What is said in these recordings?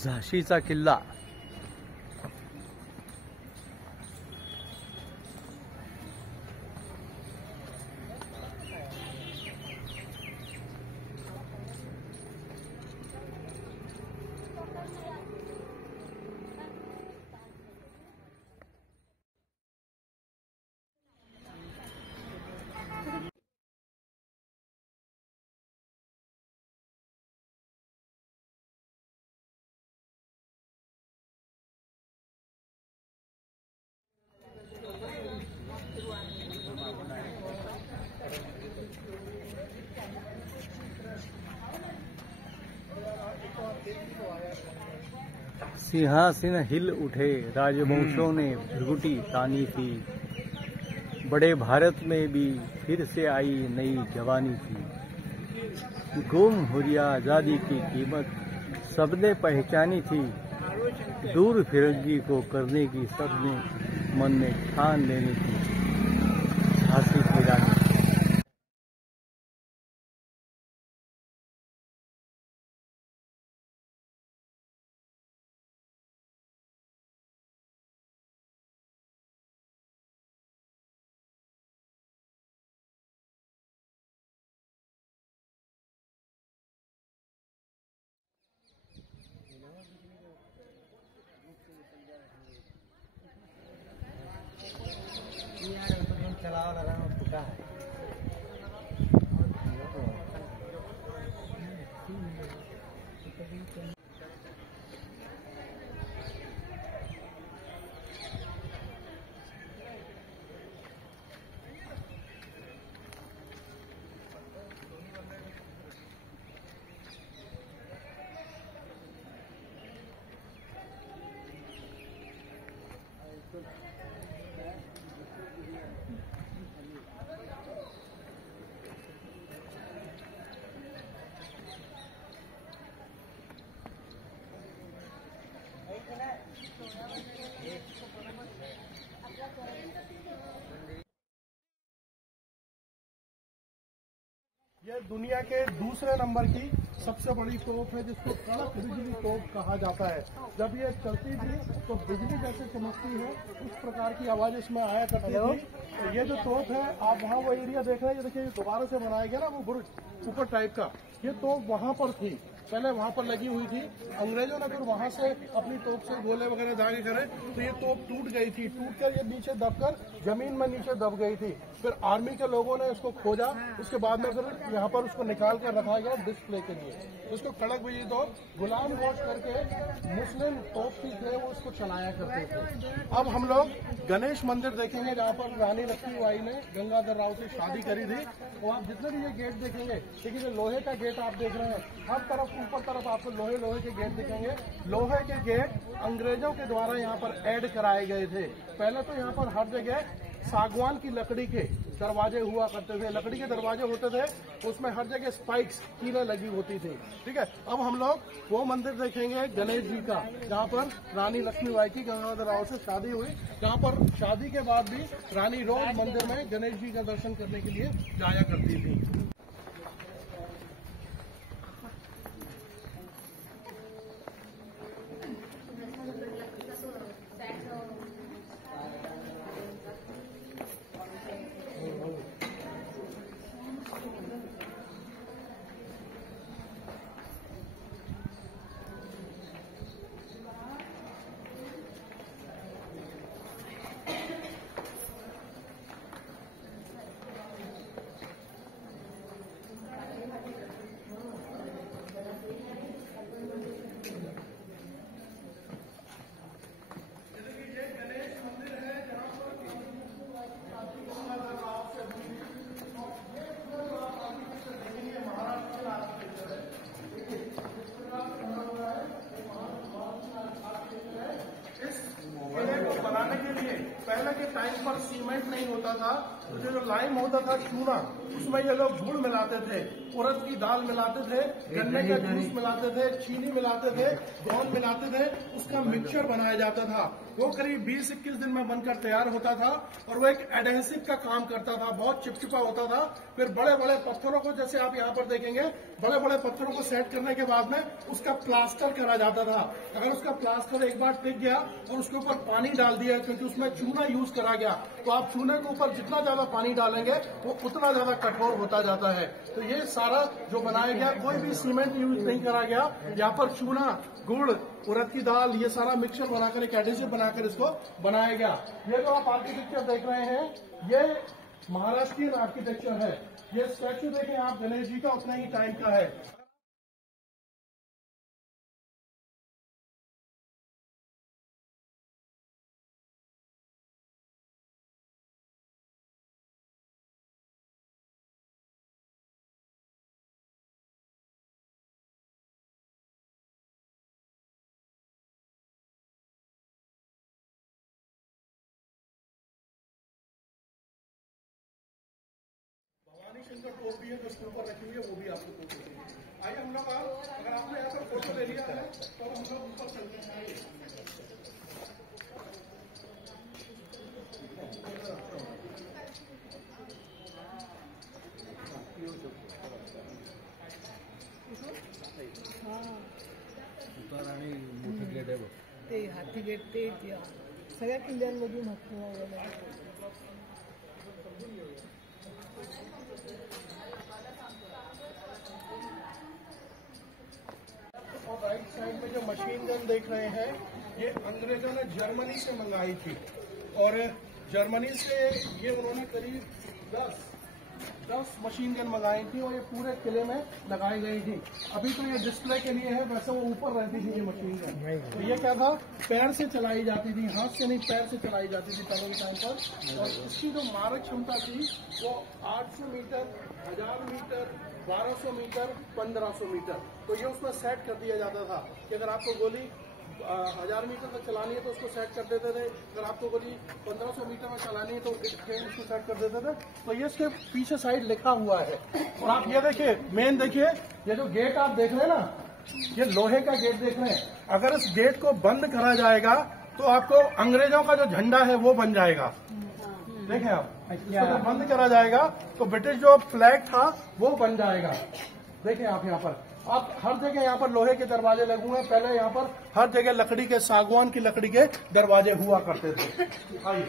झाशीचा किल्ला सिंहासन हिल उठे, राजवंशों ने भृगुटी तानी थी। बड़े भारत में भी फिर से आई नई जवानी थी। गुम हुरिया आजादी की कीमत सबने पहचानी थी। दूर फिरंगी को करने की सबने मन में ठान लेनी थी। झांसी की रानी। चला लगा फुटा है। यह दुनिया के दूसरे नंबर की सबसे बड़ी तोप है, जिसको कड़क बिजली तोप कहा जाता है। जब ये चलती थी तो बिजली जैसे चमकती है, उस प्रकार की आवाज इसमें आया करती थी। तो ये जो तोप है, आप वहाँ वो एरिया देख रहे हैं, ये देखिए दोबारा से बनाया गया ना वो बुर्ज ऊपर टाइप का, ये तोप वहाँ पर थी, पहले वहाँ पर लगी हुई थी। अंग्रेजों ने फिर वहाँ से अपनी तोप से गोले वगैरह दागे करे, तो ये तोप टूट गई थी। टूट कर ये नीचे दबकर जमीन में नीचे दब गई थी। फिर आर्मी के लोगों ने इसको खोजा, उसके बाद में फिर यहाँ पर उसको निकाल कर रखा गया डिस्प्ले के लिए। उसको कड़क बिजली तोप गुलाम गौश करके मुस्लिम तोपती थे, वो उसको चलाया करते थे। अब हम लोग गणेश मंदिर देखेंगे, जहाँ पर रानी लक्ष्मीबाई ने गंगाधर राव से शादी करी थी। और आप जितने भी ये गेट देखेंगे, देखिए जो लोहे का गेट आप देख रहे हैं, हर तरफ ऊपर तरफ आपको लोहे के गेट दिखेंगे। लोहे के गेट अंग्रेजों के द्वारा यहाँ पर ऐड कराए गए थे। पहले तो यहाँ पर हर जगह सागवान की लकड़ी के दरवाजे हुआ करते थे, लकड़ी के दरवाजे होते थे, उसमें हर जगह स्पाइक्स कीलें लगी होती थी। ठीक है, अब हम लोग वो मंदिर देखेंगे गणेश जी का, जहाँ पर रानी लक्ष्मीबाई की गंगाधर राव से शादी हुई, जहाँ पर शादी के बाद भी रानी रोज मंदिर में गणेश जी का दर्शन करने के लिए जाया करती थी। पहले के टाइम पर सीमेंट नहीं होता था, तो जो लाइम होता था चूना, उसमें ये लोग गुड़ मिलाते थे, उड़द की दाल मिलाते थे, गन्ने का जूस मिलाते थे, चीनी मिलाते थे, गोंद मिलाते थे, उसका मिक्सचर बनाया जाता था। वो करीब 20-21 दिन में बनकर तैयार होता था और वो एक एडहेसिव का काम करता था, बहुत चिपचिपा होता था। फिर बड़े बड़े पत्थरों को, जैसे आप यहाँ पर देखेंगे, बड़े बड़े पत्थरों को सेट करने के बाद में उसका प्लास्टर करा जाता था। अगर उसका प्लास्टर एक बार टिक गया और उसके ऊपर पानी डाल दिया, क्योंकि उसमें चूना यूज करा गया, तो आप चूने के ऊपर जितना ज्यादा पानी डालेंगे वो उतना ज्यादा कठोर होता जाता है। तो ये सारा जो बनाया गया, कोई भी सीमेंट यूज नहीं करा गया, यहाँ पर चूना, गुड़, उड़द की दाल, ये सारा मिक्सचर बनाकर एक एडहेसिव बनाकर इसको बनाया गया। ये जो आप आर्किटेक्चर देख रहे हैं, ये महाराष्ट्रियन आर्किटेक्चर है। ये स्टैच्यू देखें आप, गणेश जी का उतना ही टाइम का है। भवानी शंकर टोप भी है जो उसके ऊपर रखी हुई है, वो भी आपको टोप देंगे। आइए हम लोग, अगर आपने यहाँ पर फोटो ले लिया है तो हम लोग ऊपर चलते हैं। आणि मोठं गेट आहे बघ, ते हाती गेट ते सगळ्या किल्ल्यांमधून हत्ती और राइट साइड में जो मशीन गन देख रहे हैं, ये अंग्रेजों ने जर्मनी से मंगाई थी और जर्मनी से ये उन्होंने करीब 10 मशीन गन मंगाई थी और ये पूरे किले में लगाई गई थी। अभी तो ये डिस्प्ले के लिए है, वैसे वो ऊपर रहती थी ये मशीन गन। तो ये क्या था, पैर से चलाई जाती थी, हाथ से नहीं पैर से चलाई जाती थी पहले के टाइम पर। और इसकी जो मारक क्षमता थी वो 800 मीटर, 1000 मीटर, 1200 मीटर, 1500 मीटर। तो ये उसमें सेट कर दिया जाता था कि अगर आपको गोली 1000 मीटर तक चलानी है तो उसको सेट कर देते थे, अगर आपको गोली 1500 मीटर में चलानी है तो उसको सेट कर देते थे। तो ये इसके पीछे साइड लिखा हुआ है। और आप ये देखिए, मेन देखिए, ये जो गेट आप देख रहे हैं ना, ये लोहे का गेट देख रहे हैं। अगर इस गेट को बंद करा जाएगा तो आपको अंग्रेजों का जो झंडा है वो बन जाएगा। देखें आप, इसको बंद करा जाएगा तो ब्रिटिश जो फ्लैग था वो बन जाएगा। देखें आप यहाँ पर, आप हर जगह यहाँ पर लोहे के दरवाजे लगे हुए हैं। पहले यहाँ पर हर जगह लकड़ी के, सागवान की लकड़ी के दरवाजे हुआ करते थे। आइए,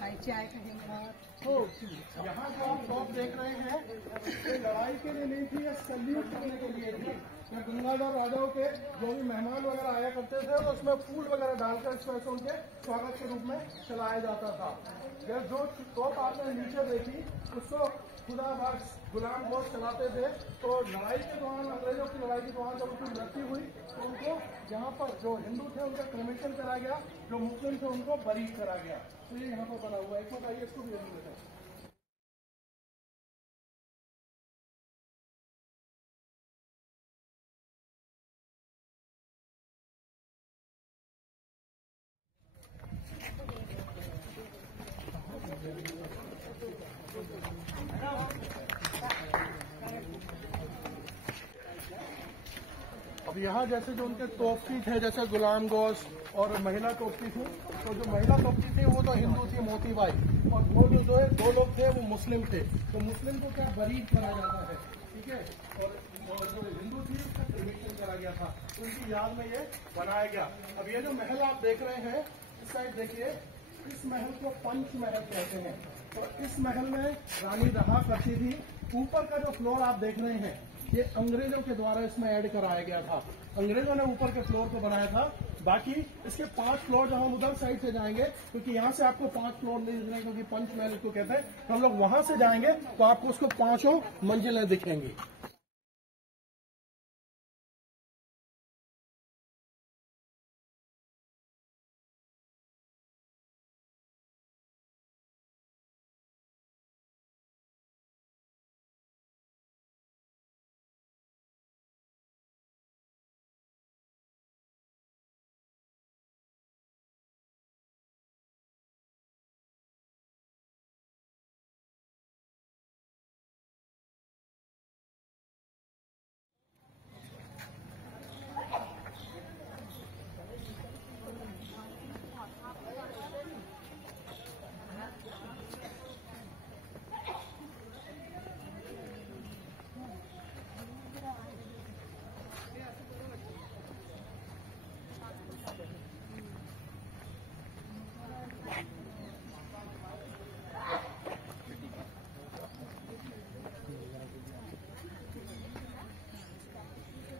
खायची आहे का हे तो यहाँ जो आप शॉप देख रहे हैं, ये लड़ाई के लिए नहीं थी, ये सल्यूट करने के लिए थी। या गंगाधर राजाओं के जो भी मेहमान वगैरह आया करते थे तो उसमें फूल वगैरह डालकर इस वजह से उनके स्वागत के रूप में चलाया जाता था। यह जो तोप आपने नीचे देखी, उसको खुदा बख्श गुलाम घोष चलाते थे। तो लड़ाई के दौरान, अंग्रेजों की लड़ाई के दौरान जब उनकी मृत्यु हुई तो उनको यहाँ पर जो हिंदू थे उनका क्रिमेशन करा गया, जो मुस्लिम थे उनको बरी करा गया। तो ये यहाँ पर बना हुआ है। एक बार आइए, इसको भी देखें। अब यहाँ जैसे जो उनके तोपती थे, जैसे गुलाम गोश और महिला तोपती थी, तो जो महिला तोपती थी वो तो हिंदू थी, मोतीबाई, और वो जो है 2 लोग थे वो मुस्लिम थे। तो मुस्लिम को क्या बरीद करा जाता है, ठीक है। और जो हिंदू थी उसका क्रिमेशन करा गया था, उनकी याद में ये बनाया गया। अब ये जो महल आप देख रहे हैं, इस साइड देखिए, इस महल को पंच महल कहते हैं। तो इस महल में रानी रहा करती थी। ऊपर का जो फ्लोर आप देख रहे हैं, ये अंग्रेजों के द्वारा इसमें ऐड कराया गया था। अंग्रेजों ने ऊपर के फ्लोर को बनाया था। बाकी इसके 5 फ्लोर जब हम उधर साइड से जाएंगे, क्योंकि यहाँ से आपको 5 फ्लोर नहीं दिख रहे, क्योंकि पंच महल इसको कहते हैं, तो हम लोग वहां से जाएंगे तो आपको उसको 5 मंजिलें दिखेंगी।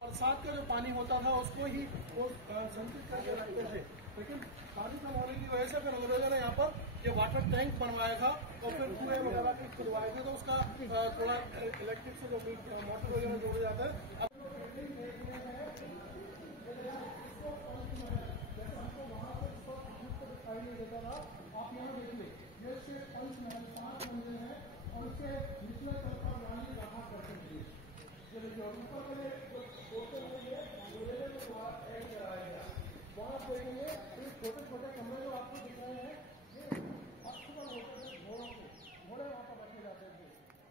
बरसात का जो पानी होता था उसको ही वो संचित करके रखते थे, लेकिन पानी कम होने की वजह से फिर अंग्रेजों ने यहाँ पर ये वाटर टैंक बनवाया था और फिर कुएं वगैरह भी खुलवाए थे। तो उसका थोड़ा इलेक्ट्रिक से जो मोटर वगैरह जोड़े जाते हैं। आप यहाँ देखिए, ये इसके पंच महल 5 मंजिल है और उसके निचले तल पर रानी रहा करते थे। ये देखिए, और ऊपर वाले जो होटल है अंग्रेजों के द्वारा ऐड कराया गया। वहाँ आप देखेंगे छोटे छोटे कमरे जो आपको दिख रहे हैं, ये अक्सर होते थे घोड़ों के, घोड़े वहाँ पर रखे जाते थे।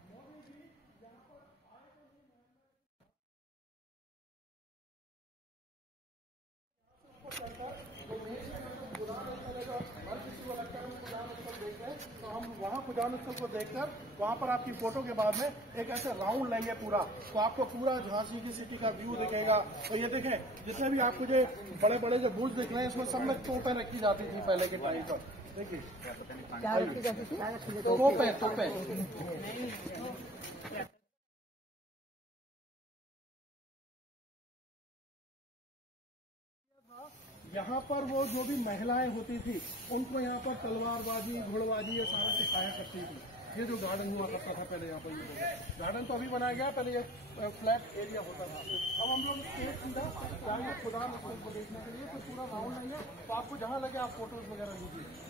मोदी जी यहाँ पर आए तो नहीं, तो हम वहाँ खुदान स्थल को देखकर वहाँ पर आपकी फोटो के बाद में एक ऐसे राउंड लेंगे पूरा, तो आपको पूरा झांसी की सिटी का व्यू दिखेगा। तो ये देखें, जितने भी आपको जो बड़े बड़े जो बुर्ज दिख रहे हैं, इसमें सब में तोपें रखी जाती थी पहले के टाइम पर। देखिए, तोपें यहाँ पर वो जो भी महिलाएं होती थी उनको यहाँ पर तलवारबाजी, घोड़बाजी ये सारा सिखाया करती थी। ये जो गार्डन हुआ करता था पहले, यहाँ पर ये गार्डन तो अभी बनाया गया, पहले ये फ्लैट एरिया होता था। अब हम लोग एक सीधा जाएंगे खुदान स्थल को देखने के लिए, तो पूरा राउंड लेंगे, तो आपको जहाँ लगे आप फोटोज वगैरह लीजिए।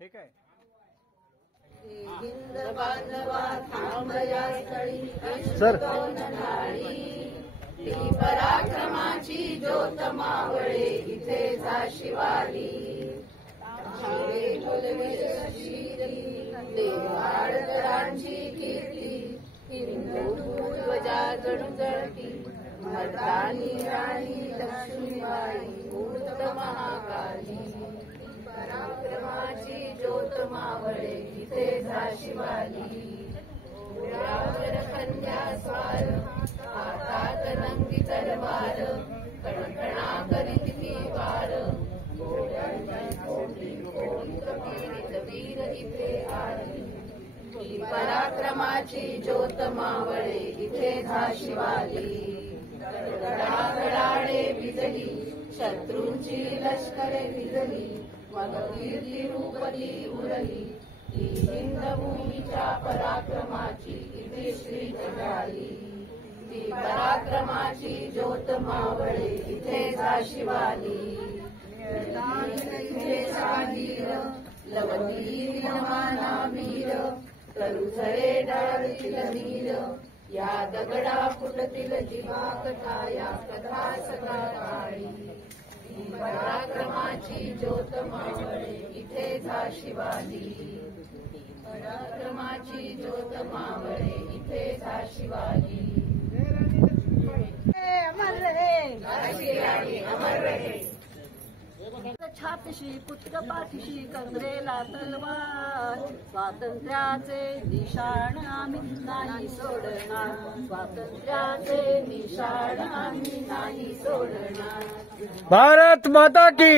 ठीक है। सर, पराक्रमाची ज्योत मावळे इथे झाशीवाली, देवाडकरांची कीर्ती, हिंदू ध्वजा जळजळती, मर्दानी राणी लक्ष्मीबाई, भूत महाकाली, पराक्रमाची ज्योत मावळे इथे झाशीवाली, उड्यावर खंड्या स्वार, हातात रंगी तलवार, कणकणा करीत ती वार, वीर इथे आली, ही पराक्रमाची ज्योत मावळे इथे झाशीवाली, गडागडाडे भिजली, शत्रूंची लष्करे भिजली, मग कीर्ती रूपली उरली, ही हिंदभूमीच्या पराक्रमाची इथे श्री झाली, ती पराक्रमाची ज्योत मावळे इथे झाशीवाली, सागीर लवती माना वीर, तरुझरे डाळतील नीर, या दगडा फुटतील दिवाकटाया कथा सदा काळी ही पराक्रमाची ज्योत मावळे इथे जा शिवाजी पराक्रमाची ज्योत मावळे इथे जा शिवाजी अमर रहे झाशी राणी अमर रहे छातीशी पुत्र पाठीशी कंबरेला तलवार स्वातंत्र्याचे निशाण आम्ही नाही सोडणार स्वातंत्र्याचे निशाण आम्ही नाही सोडणार भारत माता की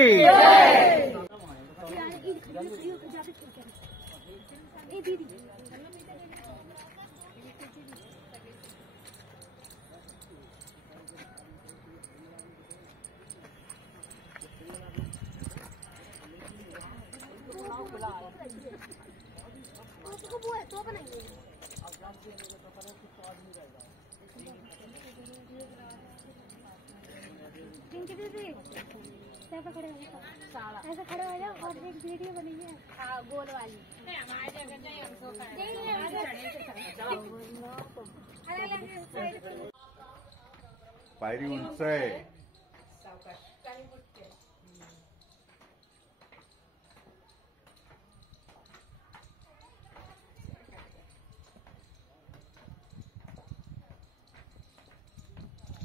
तो बनाइए पिंकी दीदी ऐसा खड़े हो जाओ ऐसा खड़े हो जाओ और एक वीडियो बनी है हाँ गोल वाली पायरी उंच आहे.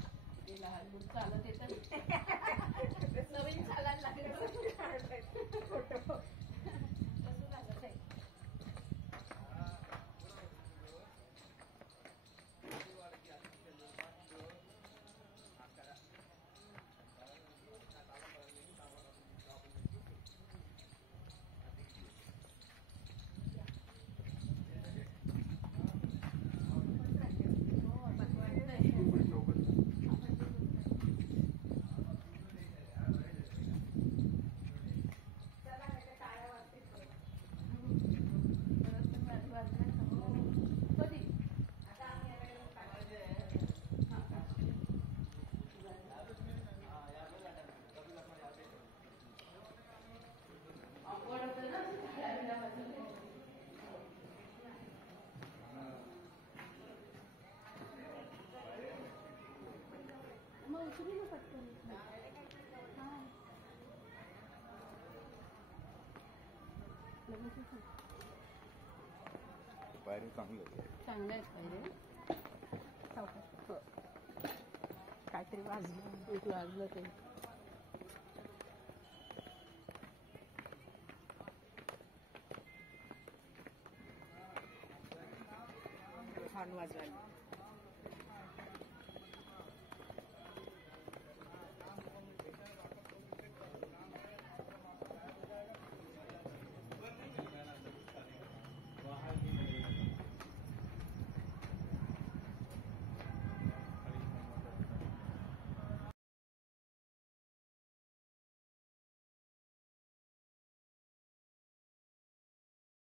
चालत येतं नवीन चालायला लागलं फोटो कसं लागत आहे पायरी चांगली आहे. चांगलं आहेत पाहिजे काहीतरी वाजलं ते छान वाजवायला